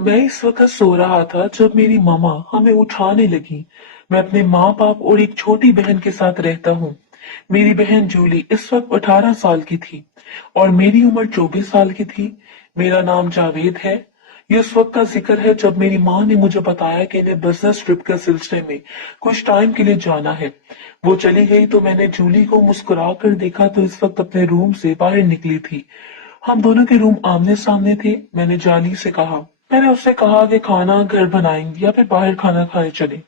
मैं इस वक्त सो रहा था जब मेरी मामा हमें उठाने लगी। मैं अपने माँ बाप और एक छोटी बहन के साथ रहता हूँ। मेरी बहन जूली इस वक्त 18 साल की थी और मेरी उम्र 24 साल की थी। मेरा नाम जावेद है। ये उस वक्त का जिक्र है जब मेरी माँ ने मुझे बताया कि इन्हें बिजनेस ट्रिप के सिलसिले में कुछ टाइम के लिए जाना है। वो चली गई तो मैंने जूली को मुस्कुरा कर देखा तो इस वक्त अपने रूम से बाहर निकली थी। हम दोनों के रूम आमने सामने थे। मैंने उससे कहा कि खाना घर बनाएंगे या फिर बाहर खाना खाने चले।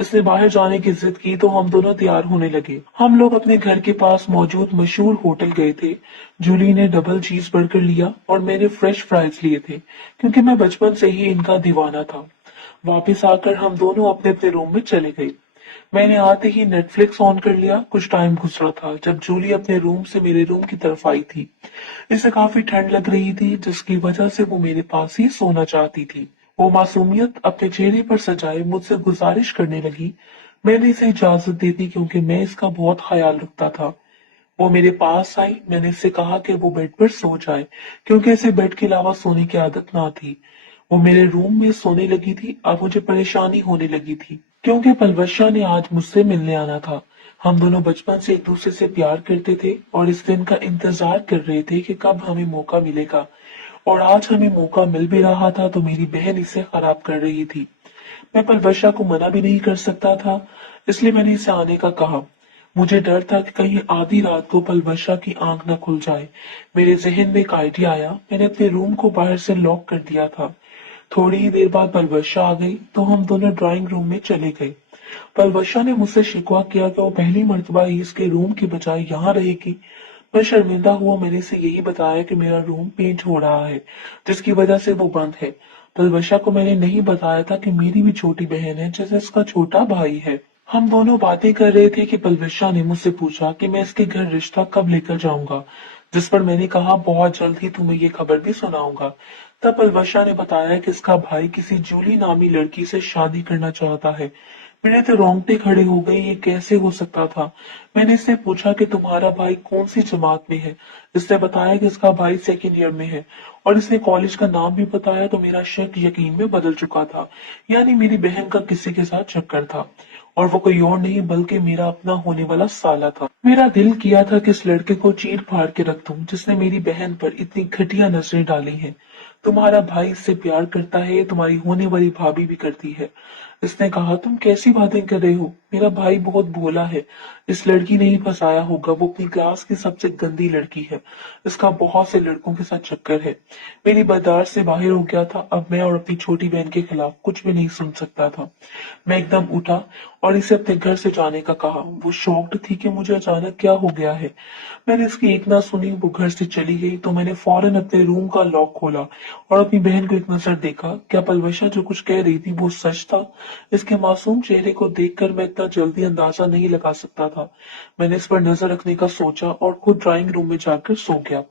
इसने बाहर जाने की जिद की तो हम दोनों तैयार होने लगे। हम लोग अपने घर के पास मौजूद मशहूर होटल गए थे। जूली ने डबल चीज बर्गर लिया और मैंने फ्रेश फ्राइज लिए थे क्योंकि मैं बचपन से ही इनका दीवाना था। वापस आकर हम दोनों अपने अपने रूम में चले गए। मैंने आते ही नेटफ्लिक्स ऑन कर लिया। कुछ टाइम गुजरा था जब जूली अपने रूम से मेरे रूम की तरफ आई थी। इसे काफी ठंड लग रही थी जिसकी वजह से वो मेरे पास ही सोना चाहती थी। वो मासूमियत अपने चेहरे पर सजाए मुझसे गुजारिश करने लगी। मैंने इसे इजाजत दे दी क्योंकि मैं इसका बहुत ख्याल रखता था। वो मेरे पास आई। मैंने इससे कहा कि वो बेड पर सो जाए क्योंकि इसे बेड के अलावा सोने की आदत ना थी। वो मेरे रूम में सोने लगी थी। अब मुझे परेशानी होने लगी थी क्योंकि पलवशा ने आज मुझसे मिलने आना था। हम दोनों बचपन से एक दूसरे से प्यार करते थे और इस दिन का इंतजार कर रहे थे कि कब हमें मौका मिलेगा। और आज हमें मौका मिल भी रहा था तो मेरी बहन इसे खराब कर रही थी। मैं पलवशा को मना भी नहीं कर सकता था, इसलिए मैंने इसे आने का कहा। मुझे डर था कि कहीं आधी रात को पलवशा की आंख न खुल जाए। मेरे जहन में एक आइडिया आया। मैंने अपने रूम को बाहर से लॉक कर दिया था। थोड़ी ही देर बाद पलवशा आ गई तो हम दोनों ड्राइंग रूम में चले गए। पलवशा ने मुझसे शिकवा किया कि वो पहली मर्तबा ही इसके रूम की बजाय यहाँ रहेगी। मैं शर्मिंदा हुआ। मैंने इसे यही बताया कि मेरा रूम पेंट हो रहा है जिसकी वजह से वो बंद है। पलवशा को मैंने नहीं बताया था कि मेरी भी छोटी बहन है जैसे इसका छोटा भाई है। हम दोनों बातें कर रहे थे कि पलवशा ने मुझसे पूछा कि मैं इसके घर रिश्ता कब लेकर जाऊंगा, जिस पर मैंने कहा बहुत जल्द ही तुम्हें ये खबर भी सुनाऊंगा। तब पलवशा ने बताया कि इसका भाई किसी जूली नामी लड़की से शादी करना चाहता है। मेरे तो रोंगटे खड़े हो गए। ये कैसे हो सकता था? मैंने इससे पूछा कि तुम्हारा भाई कौन सी जमात में है। इसने बताया कि इसका भाई सेकेंड ईयर में है और इसने कॉलेज का नाम भी बताया तो मेरा शक यकीन में बदल चुका था। यानी मेरी बहन का किसी के साथ चक्कर था और वो कोई और नहीं बल्कि मेरा अपना होने वाला साला था। मेरा दिल किया था कि इस लड़के को चीर फाड़ के रख दूं जिसने मेरी बहन पर इतनी घटिया नजरें डाली हैं। तुम्हारा भाई इससे प्यार करता है, तुम्हारी होने वाली भाभी भी करती है। इसने कहा तुम कैसी बातें कर रहे हो? मेरा भाई बहुत भोला है। इस लड़की ने ही फंसाया होगा। वो अपनी क्लास की सबसे गंदी लड़की है। इसका बहुत से लड़कों के साथ चक्कर है। मेरी बर्दाश्त से बाहर हो गया था। अब मैं और अपनी छोटी बहन के खिलाफ कुछ भी नहीं सुन सकता था। मैं एकदम उठा और इसे अपने घर से जाने का कहा। वो शॉक्ड थी कि मुझे अचानक क्या हो गया है। मैंने इसकी एक ना सुनी। वो घर से चली गई तो मैंने फौरन अपने रूम का लॉक खोला और अपनी बहन को एक नजर देखा। क्या पलवशा जो कुछ कह रही थी वो सच था? इसके मासूम चेहरे को देखकर मैं इतना जल्दी अंदाजा नहीं लगा सकता था। मैंने इस पर नजर रखने का सोचा और खुद ड्राइंग रूम में जाकर सो गया।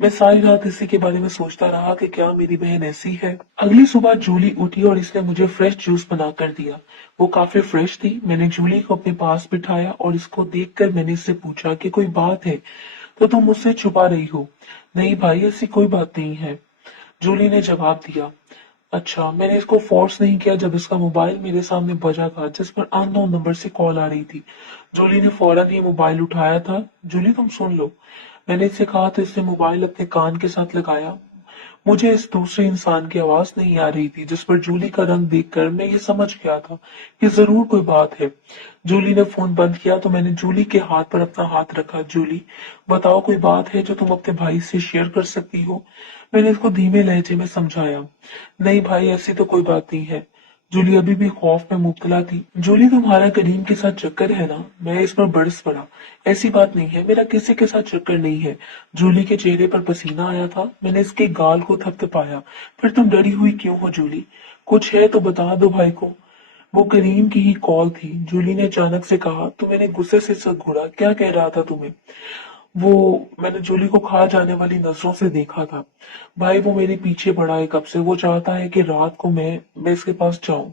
मैं सारी रात इसी के बारे में सोचता रहा कि क्या मेरी बहन ऐसी है। अगली सुबह जूली उठी और इसने मुझे फ्रेश जूस बना कर दिया। वो काफी फ्रेश थी। मैंने जूली को अपने पास बिठाया और इसको देखकर मैंने इससे पूछा कि कोई बात है तो तुम मुझसे छुपा रही हो? नहीं भाई, ऐसी कोई बात नहीं है, जूली ने जवाब दिया। अच्छा, मैंने इसको फोर्स नहीं किया जब इसका मोबाइल मेरे सामने बजा था जिस पर अननोन नंबर से कॉल आ रही थी। जूली ने फौरन ही मोबाइल उठाया था। जूली तुम सुन लो, मैंने इससे कहा तो इसने मोबाइल अपने कान के साथ लगाया। मुझे इस दूसरे इंसान की आवाज नहीं आ रही थी जिस पर जूली का रंग देखकर मैं ये समझ गया था कि जरूर कोई बात है। जूली ने फोन बंद किया तो मैंने जूली के हाथ पर अपना हाथ रखा। जूली, बताओ कोई बात है जो तुम अपने भाई से शेयर कर सकती हो? मैंने इसको धीमे लहजे में समझाया। नहीं भाई, ऐसी तो कोई बात नहीं है। जूली अभी भी खौफ में मुब्तला थी। जूली, तुम्हारा करीम के साथ चक्कर है ना? मैं इस पर बरस पड़ा। ऐसी बात नहीं है, मेरा किसी के साथ चक्कर नहीं है। जूली के चेहरे पर पसीना आया था। मैंने इसके गाल को थपथपाया। फिर तुम डरी हुई क्यों हो जूली? कुछ है तो बता दो भाई को। वो करीम की ही कॉल थी, जूली ने अचानक से कहा। तो मैंने गुस्से से सर घूरा। क्या कह रहा था तुम्हें? वो मैंने जूली को खा जाने वाली नजरों से देखा था। भाई वो मेरे पीछे पड़ा है कब से, वो चाहता है कि रात को मैं इसके पास जाऊं।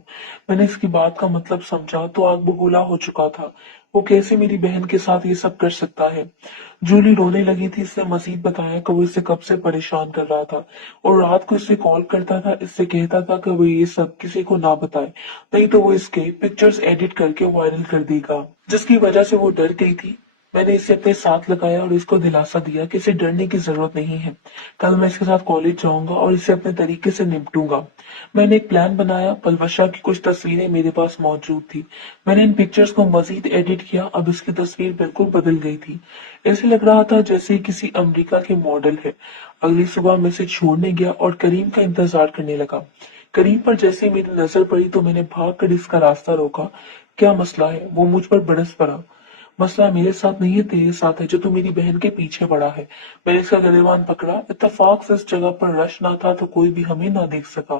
मैंने इसकी बात का मतलब समझा तो आग बबूला हो चुका था। वो कैसे मेरी बहन के साथ ये सब कर सकता है। जूली रोने लगी थी। इसने मजीद बताया कि वो इसे कब से परेशान कर रहा था और रात को इसे कॉल करता था, इससे कहता था कि वो ये सब किसी को ना बताए, नहीं तो वो इसके पिक्चर्स एडिट करके वायरल कर देगा, जिसकी वजह से वो डर गई थी। मैंने इसे अपने साथ लगाया और इसको दिलासा दिया कि इसे डरने की जरूरत नहीं है। कल मैं इसके साथ कॉलेज जाऊंगा और इसे अपने तरीके से निपटूंगा। मैंने एक प्लान बनाया। पलवशा की कुछ तस्वीरें मेरे पास मौजूद थी। मैंने इन पिक्चर्स को मजीद एडिट किया। अब इसकी तस्वीर बिल्कुल बदल गई थी। ऐसे लग रहा था जैसे किसी अमेरिका की मॉडल है। अगली सुबह मैं इसे छोड़ने गया और करीम का इंतजार करने लगा। करीम पर जैसे ही मेरी नजर पड़ी तो मैंने भागकर इसका रास्ता रोका। क्या मसला है? वो मुझ पर बरस पड़ा। मसला मेरे साथ नहीं है, तेरे साथ है जो तू मेरी बहन के पीछे पड़ा है। मैंने इसका गिरबान पकड़ा। इत्तेफाक से इस जगह पर रश ना था तो कोई भी हमें ना देख सका।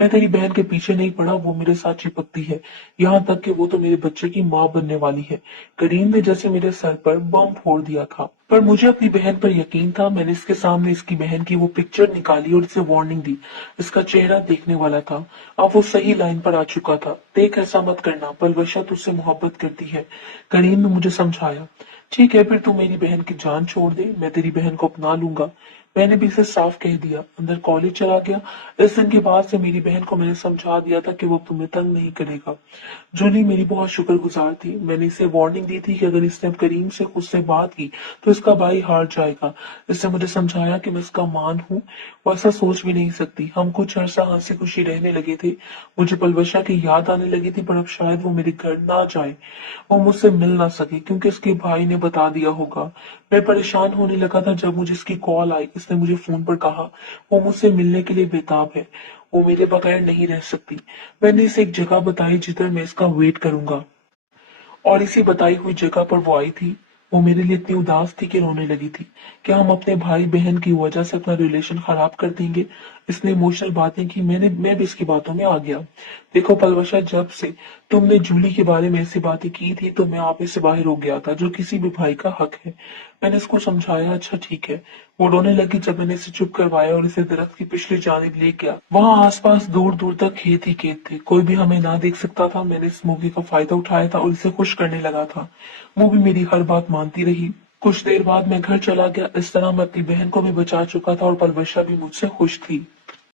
मैं तेरी बहन के पीछे नहीं पड़ा, वो मेरे साथ चिपकती है। यहाँ तक कि वो तो मेरे बच्चे की माँ बनने वाली है। करीम ने जैसे मेरे सर पर बम फोड़ दिया था। पर मुझे अपनी बहन पर यकीन था। मैंने इसके सामने इसकी बहन की वो पिक्चर निकाली और इसे वार्निंग दी। इसका चेहरा देखने वाला था। अब वो सही लाइन पर आ चुका था। देख, ऐसा मत करना, पलवशा तुझसे मोहब्बत करती है। करीम ने मुझे समझाया। ठीक है, फिर तू मेरी बहन की जान छोड़ दे, मैं तेरी बहन को अपना लूंगा। मैंने भी इसे साफ कह दिया। अंदर कॉलेज चला गया। इस दिन के बाद से मेरी बहन को मैंने समझा दिया था कि वो तुम्हें तंग नहीं करेगा। जूली मेरी बहुत शुक्रगुजार थी। मैंने इसे वार्निंग दी थी कि अगर इसने अब करीम से खुद से बात की तो इसका भाई हार जाएगा। इसने मुझे समझाया कि मैं इसका मान हूँ। वो ऐसा सोच भी नहीं सकती। हम कुछ अरसा हंसी खुशी रहने लगे थे। मुझे पलवशा की याद आने लगी थी, पर अब शायद वो मेरे घर ना जाए, वो मुझसे मिल ना सके क्योंकि उसके भाई ने बता दिया होगा। मैं परेशान होने लगा था जब मुझे इसकी कॉल आई। इसने मुझे फोन पर कहा वो मुझसे मिलने के लिए बेताब है। वो मेरे बगैर नहीं रह सकती। मैंने इसे एक जगह बताई जिधर मैं इसका वेट करूंगा और इसी बताई हुई जगह पर वो आई थी। वो मेरे लिए इतनी उदास थी कि रोने लगी थी। क्या हम अपने भाई बहन की वजह से अपना रिलेशन खराब कर देंगे? इसने इमोशनल बातें की। मैं भी इसकी बातों में आ गया। देखो पलवशा, जब से तुमने जूली के बारे में ऐसी बातें की थी तो मैं आप से बाहर हो गया था, जो किसी भी भाई का हक है। मैंने इसको समझाया। अच्छा ठीक है। वो रोने लगी जब मैंने इसे चुप करवाया और इसे दरख्त की पिछली जानिब ले गया। वहां आसपास दूर दूर तक खेत ही खेत थे। कोई भी हमें ना देख सकता था। मैंने इस मौके का फायदा उठाया था और इसे खुश करने लगा था। वो भी मेरी हर बात मानती रही। कुछ देर बाद मैं घर चला गया। इस तरह मैं अपनी बहन को भी बचा चुका था और पलवशा भी मुझसे खुश थी।